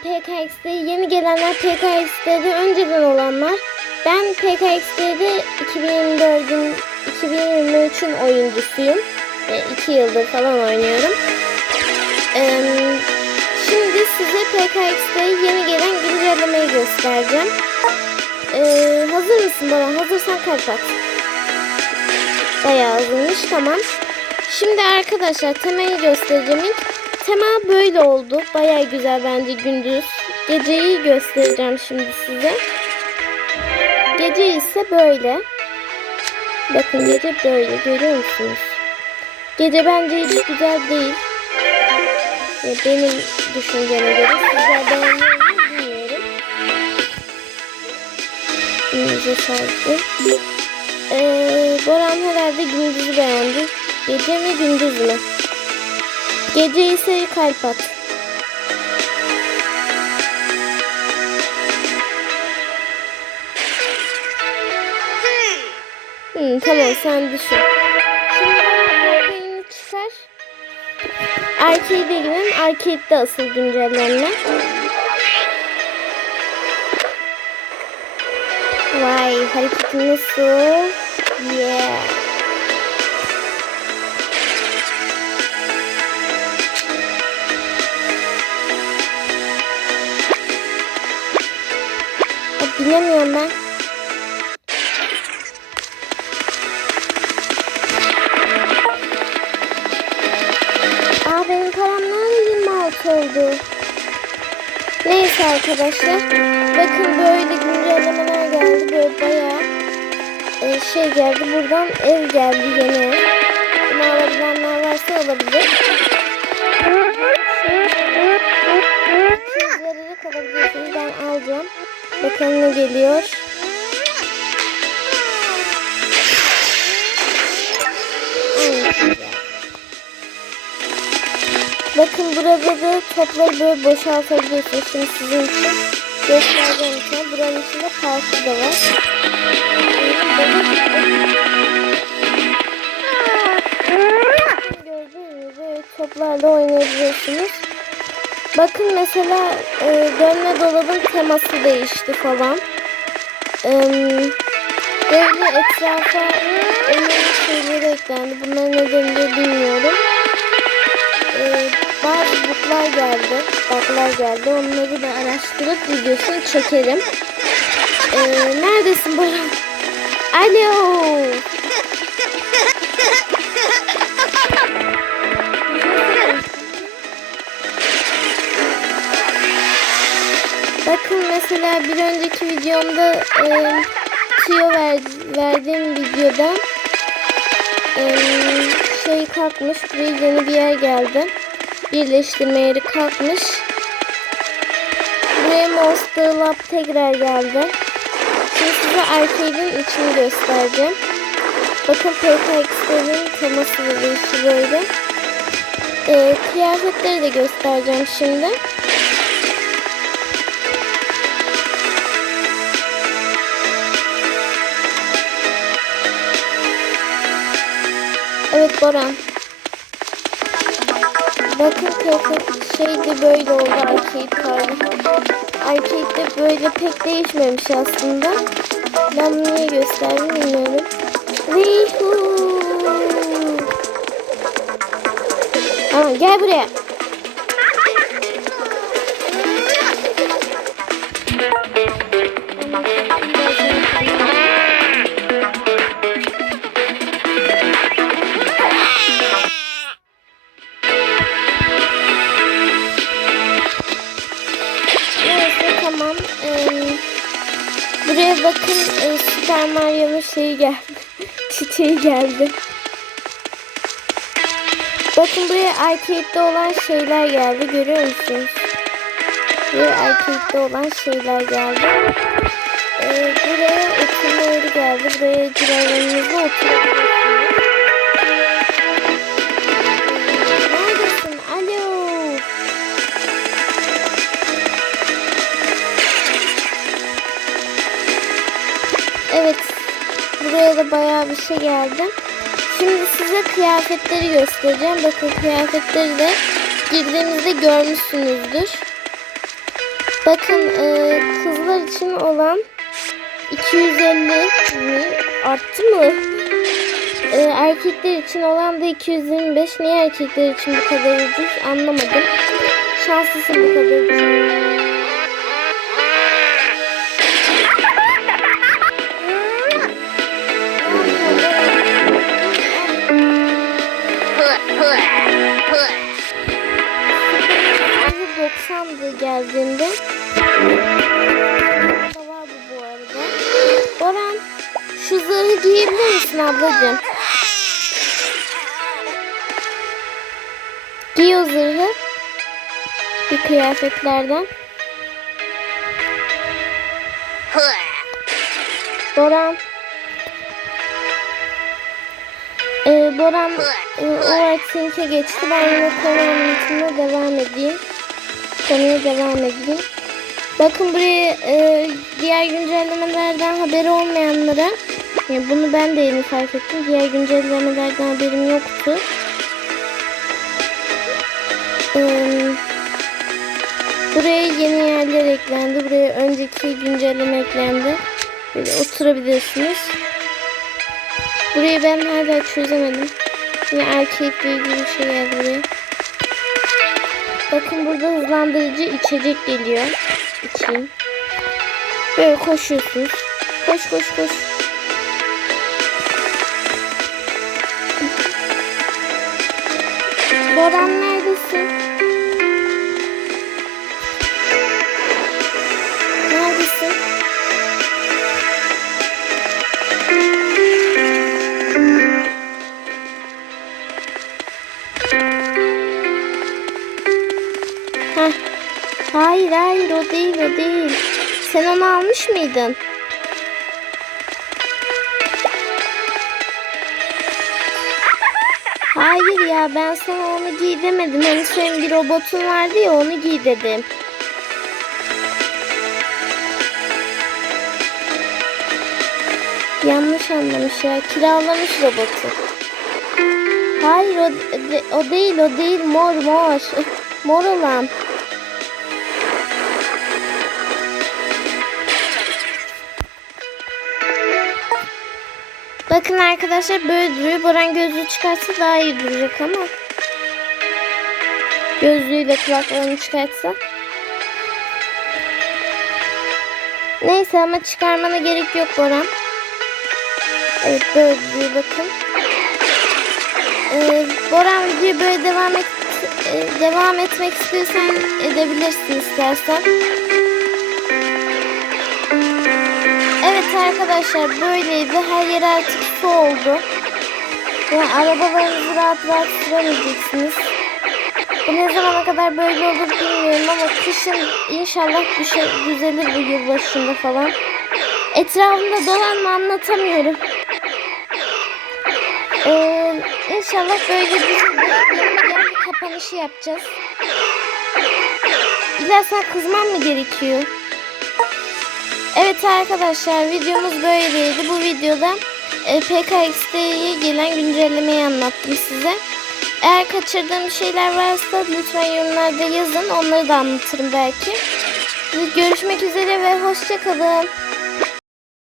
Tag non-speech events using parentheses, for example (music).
PKX'de yeni gelenler PKX'de önceden olanlar. Ben PKX'de 2024'ün 2023'ün oyuncusuyum. 2 yıldır falan oynuyorum. Ee, şimdi size PKX'de yeni gelen güncellemeyi göstereceğim. Ee, hazır mısın Bora? Hazırsan kalp at. Bayağı azınmış tamam. Şimdi arkadaşlar temayı göstereceğim ilk. Tema böyle oldu. Bayağı güzel bence gündüz. Geceyi göstereceğim şimdi size. Gece ise böyle. Bakın gece böyle görüyor musunuz? Gece bence hiç güzel değil. Ya benim düşünceme göre sizler beğeniyor bilmiyorum. İyice sardı. Ee, Boran herhalde gündüzü beğendi. Gece mi gündüz mü? Gece ise kalp at. Hmm, tamam sen düşün. Şimdi arcade'ini çıkar. Arcade'e girin. Arcade'de asıl güncellenme. Vay hareketi nasıl? Yeah. Oldu? Neyse arkadaşlar. Bakın böyle güncellemeler geldi. Böyle bayağı e, şey geldi. Buradan ev geldi yeni. Bunu alabilenler varsa alabilir. Siz vererek alabilirsiniz. Ben alacağım. Bakalım ne geliyor. Bakın burada da topları böyle boşaltabiliyorsunuz. Şimdi sizin için göstereceğim için. Buranın içinde parkı da var. Gördüğünüz gibi toplarla oynayabiliyorsunuz. Bakın mesela e, dönme dolabın teması değişti falan. E, böyle etrafa önemli şeyleri eklendi. Bunların nedenini de bilmiyorum e, bazı buglar geldi. Buglar geldi. Onları da araştırıp videosunu çekerim. E, neredesin Baran? Alo. Bakın mesela bir önceki videomda e, tüyo ver, verdiğim videoda e, şey kalkmış. Buraya yeni bir yer geldi. Birleştirme yeri kalkmış. Buraya Monster Lab tekrar geldi. Şimdi size arcade'in içini göstereceğim. Bakın PKX'lerin teması ve değişi böyle. Ee, kıyafetleri de göstereceğim şimdi. Evet Boran. Bakın kıyafet şey de böyle oldu arcade tarzı. Arcade'de böyle pek değişmemiş aslında. Ben niye gösterdim bilmiyorum. Wihoo! Tamam gel buraya. Mario'nun şeyi geldi. (laughs) Çiçeği geldi. Bakın buraya arcade'de olan şeyler geldi. Görüyor musunuz? Buraya arcade'de olan şeyler geldi. Ee, buraya oturma geldi. Buraya civarlarınızda oturabilirsiniz. Da bayağı bir şey geldi. Şimdi size kıyafetleri göstereceğim. Bakın kıyafetleri de girdiğimizde görmüşsünüzdür. Bakın e, kızlar için olan 250 mi arttı mı? E, erkekler için olan da 225. Niye erkekler için bu kadar ucuz anlamadım. Şanslısın bu kadar ucuz. 90'dı geldiğinde. Da var bu arada. Boran şu zırhı giyebilir misin ablacığım? Giy o zırhı. Bir kıyafetlerden. Boran. Ee, Boran e, o geçti. Ben yine konu anlatımına devam edeyim. Konuya devam edeyim. Bakın buraya e, diğer güncellemelerden haberi olmayanlara yani bunu ben de yeni fark ettim. Diğer güncellemelerden haberim yoktu. E, buraya yeni yerler eklendi. Buraya önceki güncelleme eklendi. Böyle oturabilirsiniz. Burayı ben hala çözemedim. Yine erkekle ilgili bir şey geldi buraya. Bakın burada hızlandırıcı içecek geliyor. İçeyim. Böyle koşuyorsunuz. Koş koş koş. Neredesin? Neredesin? Hayır hayır o değil o değil. Sen onu almış mıydın? Hayır ya ben sana onu giy demedim. Hani senin bir robotun vardı ya onu giy dedim. Yanlış anlamış ya. Kiralamış robotu. Hayır o, de- o değil o değil mor mor. (laughs) Mor olan. Bakın arkadaşlar böyle duruyor. Boran gözlüğü çıkarsa daha iyi duracak ama. Gözlüğüyle kulaklarını çıkartsa. Neyse ama çıkarmana gerek yok Boran. Evet böyle bakın. Ee, Boran videoya böyle devam et e, devam etmek istiyorsan edebilirsin istersen. Arkadaşlar böyleydi. Her yer artık su oldu. Yani arabalarınızı rahat rahat süremeyeceksiniz. Bu ne zamana kadar böyle olur bilmiyorum ama kışın inşallah düşe, düzelir bu yılbaşında falan. Etrafımda dolanma anlatamıyorum. Ee, inşallah böyle bir kapanışı yapacağız. İlla sen kızman mı gerekiyor? Evet arkadaşlar videomuz böyleydi. Bu videoda e, PKX'ye gelen güncellemeyi anlattım size. Eğer kaçırdığım şeyler varsa lütfen yorumlarda yazın. Onları da anlatırım belki. Görüşmek üzere ve hoşçakalın.